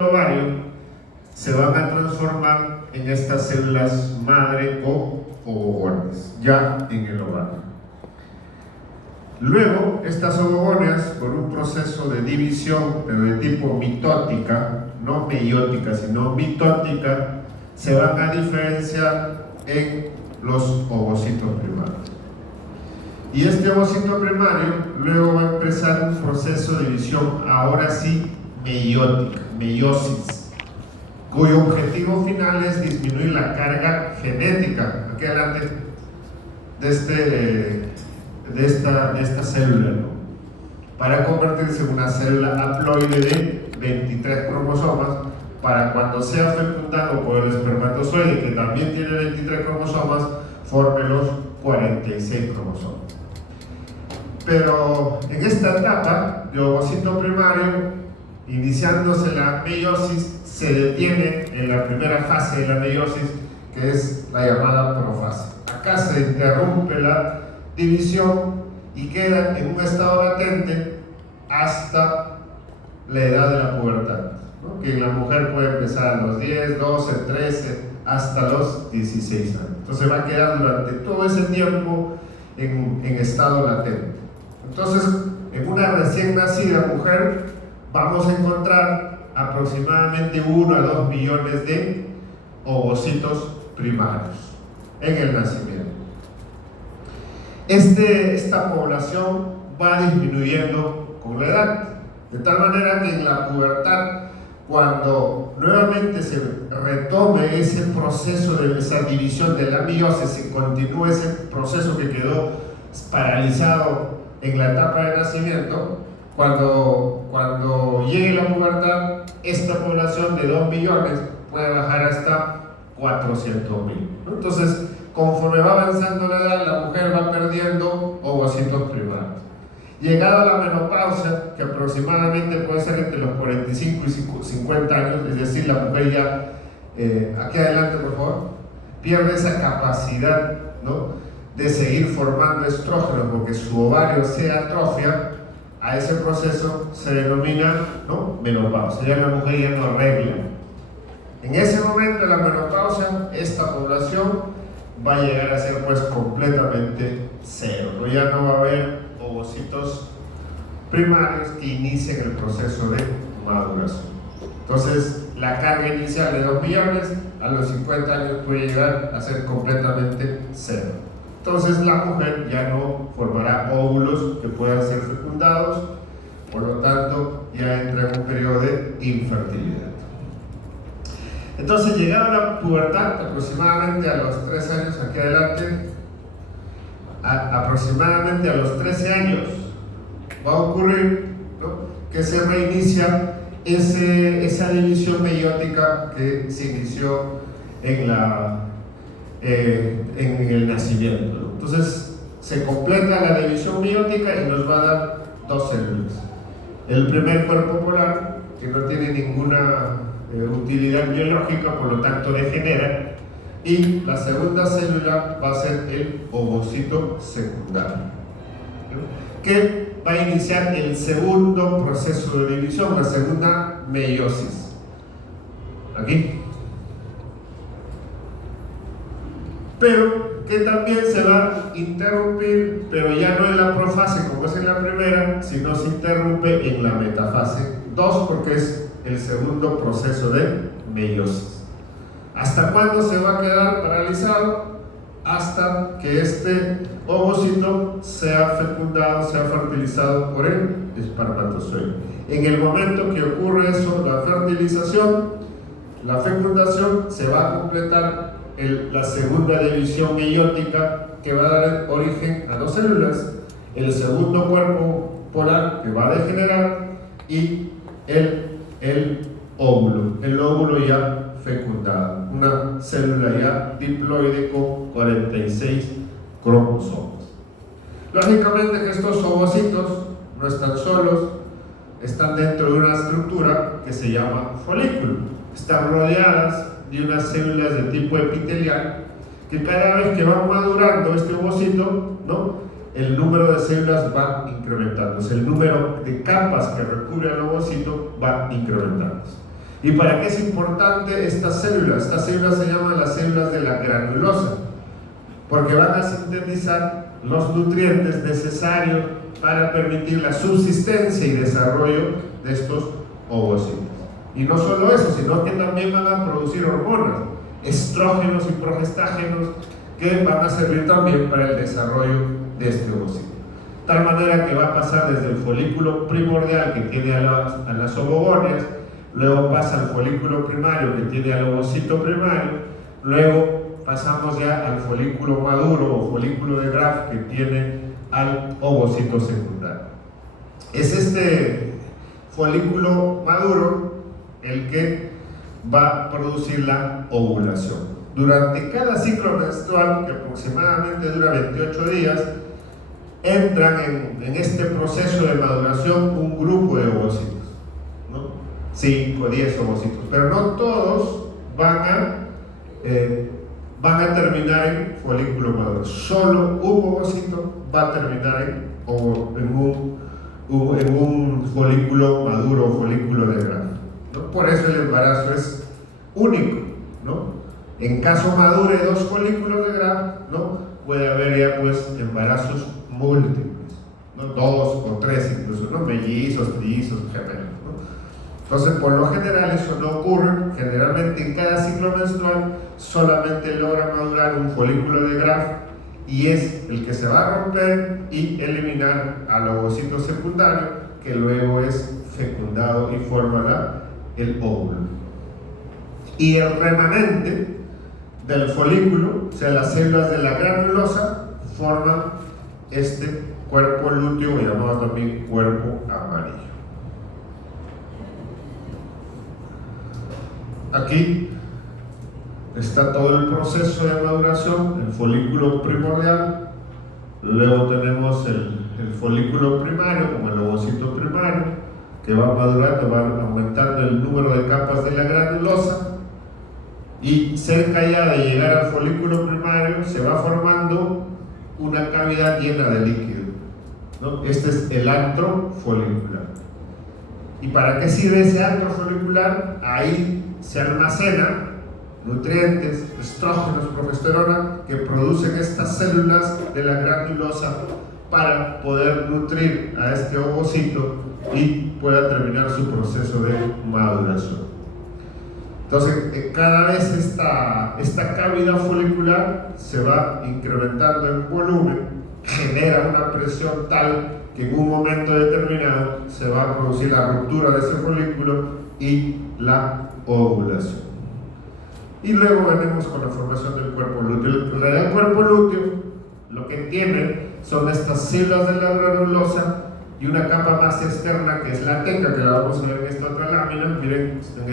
ovario se van a transformar en estas células madre o ovogones, ya en el ovario. Luego, estas ovogonias, por un proceso de división, pero de tipo mitótica, no meiótica, sino mitótica, se van a diferenciar en los ovocitos primarios. Y este ovocito primario luego va a empezar un proceso de división, ahora sí, meiótica, meiosis, cuyo objetivo final es disminuir la carga genética, aquí adelante, de esta célula, ¿no? Para convertirse en una célula haploide de 23 cromosomas, para cuando sea fecundado por el espermatozoide, que también tiene 23 cromosomas, forme los 46 cromosomas. Pero en esta etapa de ovocito primario, iniciándose la meiosis, se detiene en la primera fase de la meiosis, que es la llamada profase. Acá se interrumpe la división y queda en un estado latente hasta la edad de la pubertad, ¿no? Que la mujer puede empezar a los 10, 12, 13, hasta los 16 años. Entonces va a quedar durante todo ese tiempo en estado latente. Entonces, en una recién nacida mujer vamos a encontrar aproximadamente 1 a 2 millones de ovocitos primarios en el nacimiento. Esta población va disminuyendo con la edad, de tal manera que en la pubertad, cuando nuevamente se retome ese proceso de esa división de la meiosis, se continúa ese proceso que quedó paralizado en la etapa de nacimiento, cuando llegue la pubertad, esta población de 2 millones puede bajar hasta 400.000. Entonces, conforme va avanzando la edad, la mujer va perdiendo ovocitos primarios. Llegada la menopausia, que aproximadamente puede ser entre los 45 y 50 años, es decir, la mujer ya, aquí adelante por favor, pierde esa capacidad, ¿no?, de seguir formando estrógenos, porque su ovario se atrofia. A ese proceso se denomina, ¿no?, menopausia. Ya la mujer ya no arregla. En ese momento de la menopausia, esta población va a llegar a ser pues completamente cero, ¿no? Ya no va a haber ovocitos primarios que inicien el proceso de maduración. Entonces, la carga inicial de 2 millones a los 50 años puede llegar a ser completamente cero. Entonces, la mujer ya no formará óvulos que puedan ser fecundados, por lo tanto, ya entra en un periodo de infertilidad. Entonces, llegada la pubertad, aproximadamente a los 3 años, aquí adelante, aproximadamente a los 13 años, va a ocurrir, ¿no?, que se reinicia esa división meiótica que se inició en el nacimiento, ¿no? Entonces, se completa la división meiótica y nos va a dar 2 células. El primer cuerpo polar, que no tiene ninguna utilidad biológica, por lo tanto degenera, y la segunda célula va a ser el ovocito secundario, ¿no?, que va a iniciar el segundo proceso de división, la segunda meiosis. Aquí. Pero que también se va a interrumpir, pero ya no en la profase como es en la primera, sino se interrumpe en la metafase 2, porque es el segundo proceso de meiosis. ¿Hasta cuándo se va a quedar paralizado? Hasta que este ovocito sea fecundado, sea fertilizado por el espermatozoide. En el momento que ocurre eso, la fertilización, la fecundación, se va a completar la segunda división meiótica, que va a dar origen a 2 células, el segundo cuerpo polar, que va a degenerar, y el óvulo ya fecundado, una célula ya diploide con 46 cromosomas. Lógicamente que estos ovocitos no están solos, están dentro de una estructura que se llama folículo. Están rodeadas de unas células de tipo epitelial que cada vez que van madurando este ovocito, ¿no?, el número de células va incrementándose, el número de capas que recubre el ovocito va incrementándose. ¿Y para qué es importante estas células? Estas células se llaman las células de la granulosa, porque van a sintetizar los nutrientes necesarios para permitir la subsistencia y desarrollo de estos ovocitos. Y no solo eso, sino que también van a producir hormonas, estrógenos y progestágenos, que van a servir también para el desarrollo de este ovocito. De tal manera que va a pasar desde el folículo primordial que tiene a las ovogonias, luego pasa al folículo primario que tiene al ovocito primario, luego pasamos ya al folículo maduro o folículo de Graf que tiene al ovocito secundario. Es este folículo maduro el que va a producir la ovulación. Durante cada ciclo menstrual, que aproximadamente dura 28 días, entran en este proceso de maduración un grupo de ovocitos, ¿no? 5 o 10 ovocitos, pero no todos van a terminar en folículo maduro. Solo un ovocito va a terminar en un folículo maduro o folículo de Graf, ¿no? Por eso el embarazo es único, ¿no? En caso madure 2 folículos de Graf, ¿no? Puede haber ya pues embarazos múltiples, ¿no? 2 o 3 incluso, ¿no? Mellizos, trillizos, gemelos, ¿no? Entonces, por lo general eso no ocurre. Generalmente en cada ciclo menstrual solamente logra madurar un folículo de Graf y es el que se va a romper y eliminar al ovocito secundario, que luego es fecundado y forma el óvulo. Y el remanente del folículo, o sea, las células de la granulosa, forman este cuerpo lúteo, llamado también cuerpo amarillo. Aquí está todo el proceso de maduración, el folículo primordial, luego tenemos el folículo primario, como el ovocito primario, que va madurando, va aumentando el número de capas de la granulosa, y cerca ya de llegar al folículo primario se va formando una cavidad llena de líquido, ¿no? Este es el antro folicular. ¿Y para qué sirve ese antro folicular? Ahí se almacenan nutrientes, estrógenos, progesterona, que producen estas células de la granulosa para poder nutrir a este ovocito y pueda terminar su proceso de maduración. Entonces, cada vez esta cavidad folicular se va incrementando en volumen, genera una presión tal que en un momento determinado se va a producir la ruptura de ese folículo y la ovulación. Y luego venimos con la formación del cuerpo lúteo. En realidad, el cuerpo lúteo lo que tiene son estas células de la granulosa y una capa más externa que es la teca, que la vamos a ver en esta otra lámina. Miren, en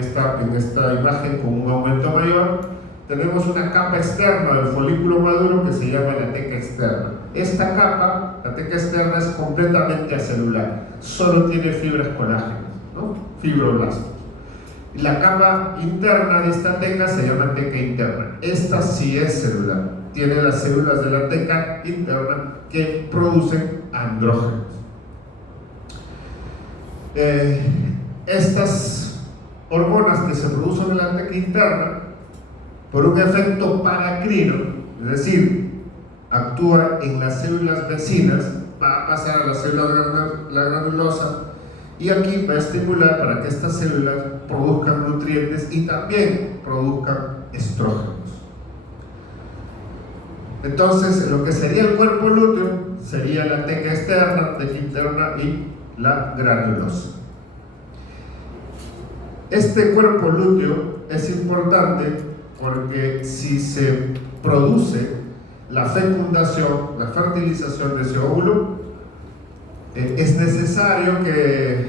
esta imagen con un aumento mayor, tenemos una capa externa del folículo maduro que se llama la teca externa. Esta capa, la teca externa, es completamente acelular, solo tiene fibras colágenas, ¿no? Fibroblastos. La capa interna de esta teca se llama teca interna. Esta sí es celular, tiene las células de la teca interna que producen andrógenos. Estas hormonas que se producen en la teca interna, por un efecto paracrino, es decir, actúa en las células vecinas, va a pasar a las células de la granulosa, y aquí va a estimular para que estas células produzcan nutrientes y también produzcan estrógenos. Entonces, lo que sería el cuerpo lúteo sería la teca externa, teca interna y la granulosa. Este cuerpo lúteo es importante porque si se produce la fecundación, la fertilización de ese óvulo, es necesario que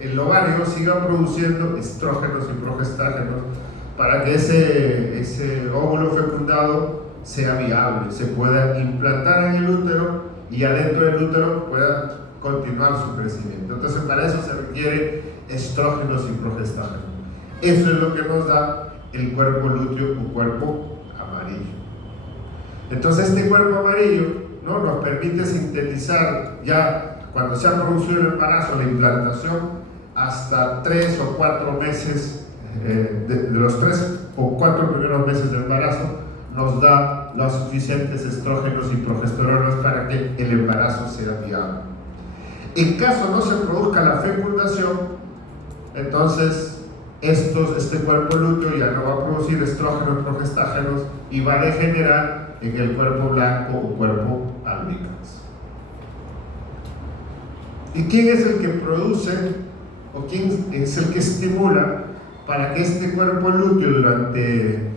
el ovario siga produciendo estrógenos y progestágenos para que ese óvulo fecundado sea viable, se pueda implantar en el útero y adentro del útero pueda continuar su crecimiento. Entonces, para eso se requiere estrógenos y progestágenos. Eso es lo que nos da el cuerpo lúteo o cuerpo amarillo. Entonces, este cuerpo amarillo, ¿no?, nos permite sintetizar ya cuando se ha producido el embarazo, la implantación, hasta 3 o 4 meses de los 3 o 4 primeros meses de embarazo nos da los suficientes estrógenos y progesteronas para que el embarazo sea viable. En caso no se produzca la fecundación, entonces este cuerpo lúteo ya no va a producir estrógenos, progestágenos y va a degenerar en el cuerpo blanco o cuerpo albicans. ¿Y quién es el que produce o quién es el que estimula para que este cuerpo lúteo durante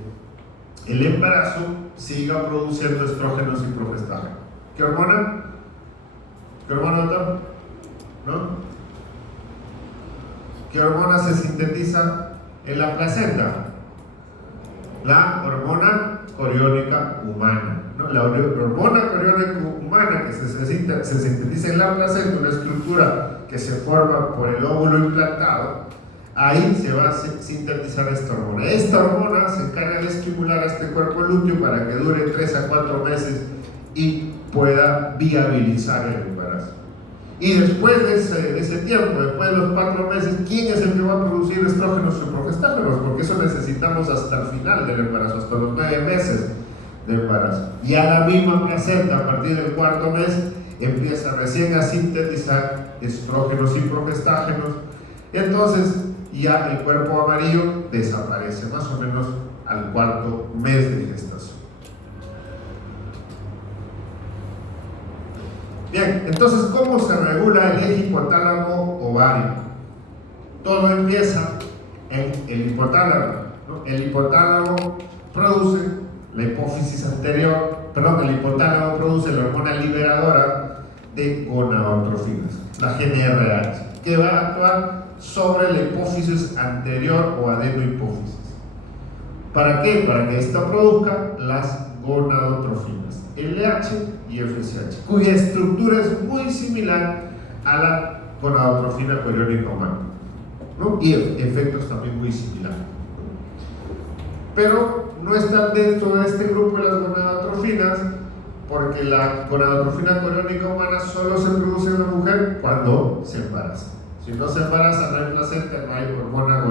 el embarazo siga produciendo estrógenos y progestágenos? ¿Qué hormona? ¿Qué hormona, doctor? ¿No? ¿Qué hormona se sintetiza en la placenta? La hormona coriónica humana, ¿no? La hormona coriónica humana que se sintetiza en la placenta, una estructura que se forma por el óvulo implantado. Ahí se va a sintetizar esta hormona. Esta hormona se encarga de estimular a este cuerpo lúteo para que dure 3 a 4 meses y pueda viabilizar el embarazo. Y después de ese tiempo, después de los 4 meses, ¿quién es el que va a producir estrógenos y progestágenos? Porque eso necesitamos hasta el final del embarazo, hasta los 9 meses de embarazo. Y a la misma placenta, a partir del 4.º mes, empieza recién a sintetizar estrógenos y progestágenos. Entonces, ya el cuerpo amarillo desaparece más o menos al 4.º mes de gestación. Bien, entonces, ¿cómo se regula el eje hipotálamo ovárico? Todo empieza en el hipotálamo, ¿no? El hipotálamo produce la hipófisis anterior, perdón, el hipotálamo produce la hormona liberadora de gonadotrofinas, la GnRH, que va a actuar sobre la hipófisis anterior o adenohipófisis. ¿Para qué? Para que esta produzca las gonadotrofinas, LH y FSH, cuya estructura es muy similar a la gonadotrofina coriónica humana, ¿no? Y efectos también muy similares. Pero no están dentro de este grupo de las gonadotrofinas, porque la gonadotrofina coriónica humana solo se produce en la mujer cuando se embaraza. Si no se embaraza, no hay placenta, no hay hormona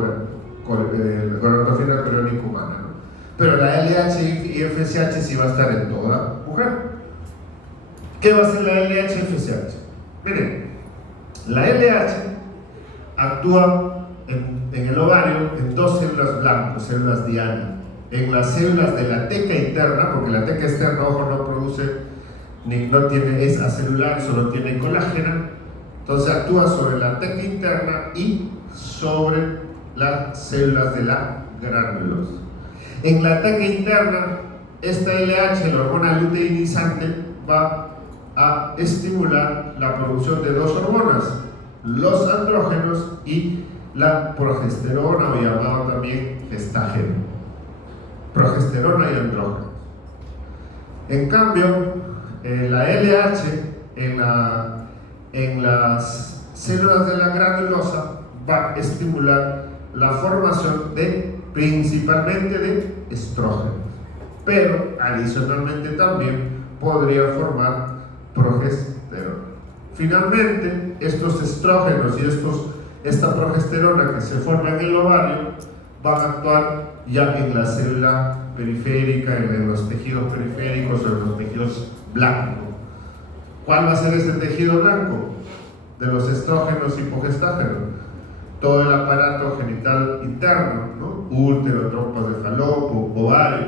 gonadotrofina coriónica humana, ¿no? Pero la LH y FSH sí va a estar en toda mujer. ¿Qué va a hacer la LH y FSH? Miren, la LH actúa en el ovario en 2 células blancas, células diana. En las células de la teca interna, porque la teca externa, ojo, no produce, no tiene, es acelular, solo tiene colágeno. Entonces actúa sobre la teca interna y sobre las células de la granulosa. En la teca interna, esta LH, la hormona luteinizante, va a estimular la producción de 2 hormonas, los andrógenos y la progesterona, o llamado también gestágeno. Progesterona y andrógenos. En cambio, la LH en las células de la granulosa va a estimular la formación principalmente de estrógenos, pero adicionalmente también podría formar progesterona. Finalmente, estos estrógenos y esta progesterona que se forma en el ovario van a actuar ya en la célula periférica, en los tejidos periféricos o en los tejidos blancos. ¿Cuál va a ser este tejido blanco? De los estrógenos y progestágenos. Todo el aparato genital interno, ¿no? Útero, trompas de Fallopo, ovario,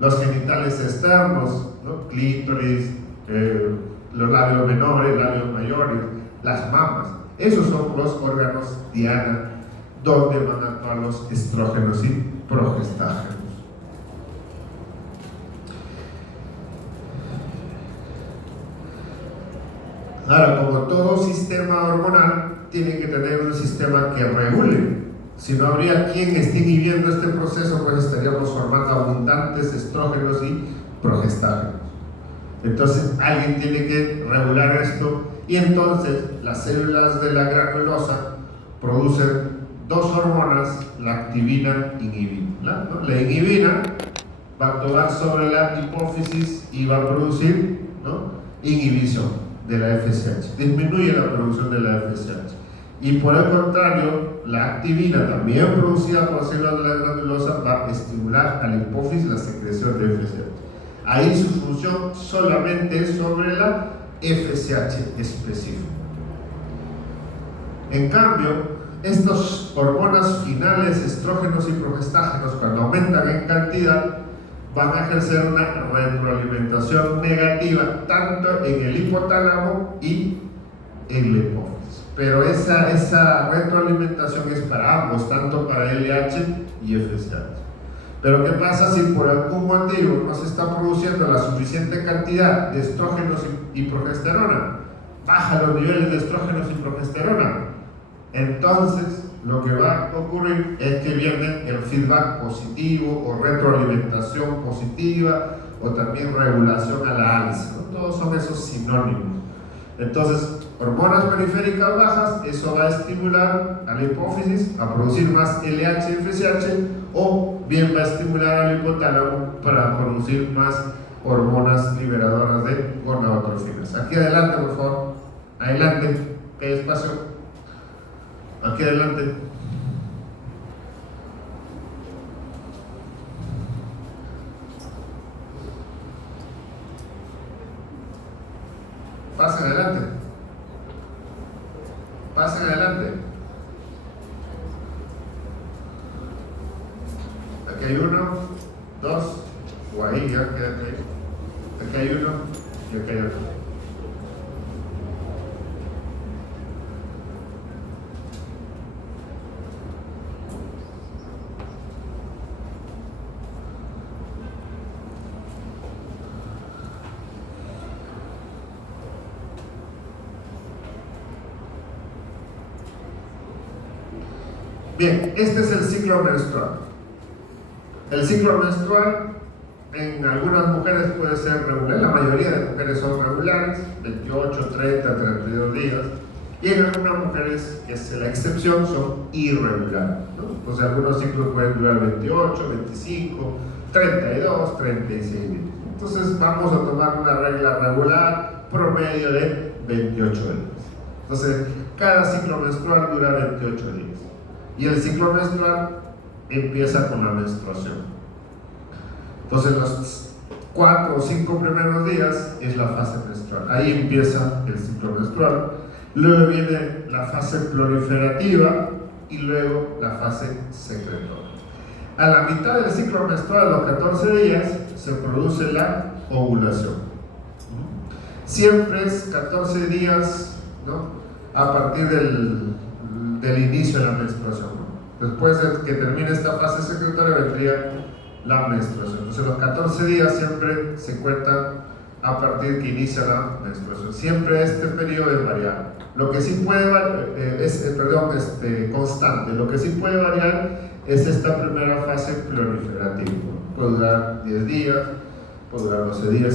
los genitales externos, ¿no? Clítoris, los labios menores, labios mayores, las mamas. Esos son los órganos diana donde van a actuar los estrógenos y progestágenos. Ahora, como todo sistema hormonal, tiene que tener un sistema que regule. Si no habría quien esté inhibiendo este proceso, pues estaríamos formando abundantes estrógenos y progestágenos. Entonces, alguien tiene que regular esto, y entonces las células de la granulosa producen 2 hormonas, la activina e inhibina, ¿no? La inhibina va a actuar sobre la hipófisis y va a producir, ¿no? Inhibición de la FSH, disminuye la producción de la FSH. Y por el contrario, la activina, también producida por células de la granulosa, va a estimular a la hipófisis la secreción de FSH. Ahí su función solamente es sobre la FSH específica. En cambio, estas hormonas finales, estrógenos y progestágenos, cuando aumentan en cantidad, van a ejercer una retroalimentación negativa tanto en el hipotálamo y en la hipófisis. Pero esa retroalimentación es para ambos, tanto para LH y FSH. Pero ¿qué pasa si por algún motivo no se está produciendo la suficiente cantidad de estrógenos y progesterona? Baja los niveles de estrógenos y progesterona. Entonces, lo que va a ocurrir es que viene el feedback positivo o retroalimentación positiva o también regulación a la alza, ¿no? Todos son esos sinónimos. Entonces, hormonas periféricas bajas, eso va a estimular a la hipófisis a producir más LH y FSH, o bien va a estimular al hipotálamo para producir más hormonas liberadoras de gonadotrofinas. Aquí adelante, por favor. Adelante, que hay espacio. Aquí adelante. Pasen adelante. Pasen adelante. Aquí hay uno, dos, o ahí ya, quédate ahí. Aquí hay uno y aquí hay otro. Bien, este es el ciclo menstrual. El ciclo menstrual en algunas mujeres puede ser regular, la mayoría de mujeres son regulares, 28, 30, 32 días, y en algunas mujeres, que es la excepción, son irregulares, ¿no? Entonces algunos ciclos pueden durar 28, 25, 32, 36 días. Entonces vamos a tomar una regla regular promedio de 28 días. Entonces cada ciclo menstrual dura 28 días. Y el ciclo menstrual empieza con la menstruación. Entonces los 4 o 5 primeros días es la fase menstrual. Ahí empieza el ciclo menstrual. Luego viene la fase proliferativa y luego la fase secretora. A la mitad del ciclo menstrual, a los 14 días, se produce la ovulación. Siempre es 14 días, ¿no?, a partir del inicio de la menstruación, ¿no? Después de que termine esta fase secretoria vendría la menstruación. Entonces los 14 días siempre se cuentan a partir que inicia la menstruación. Siempre este periodo es variable. Lo que sí puede constante. Lo que sí puede variar es esta primera fase proliferativa. Puede durar 10 días, puede durar 12 días,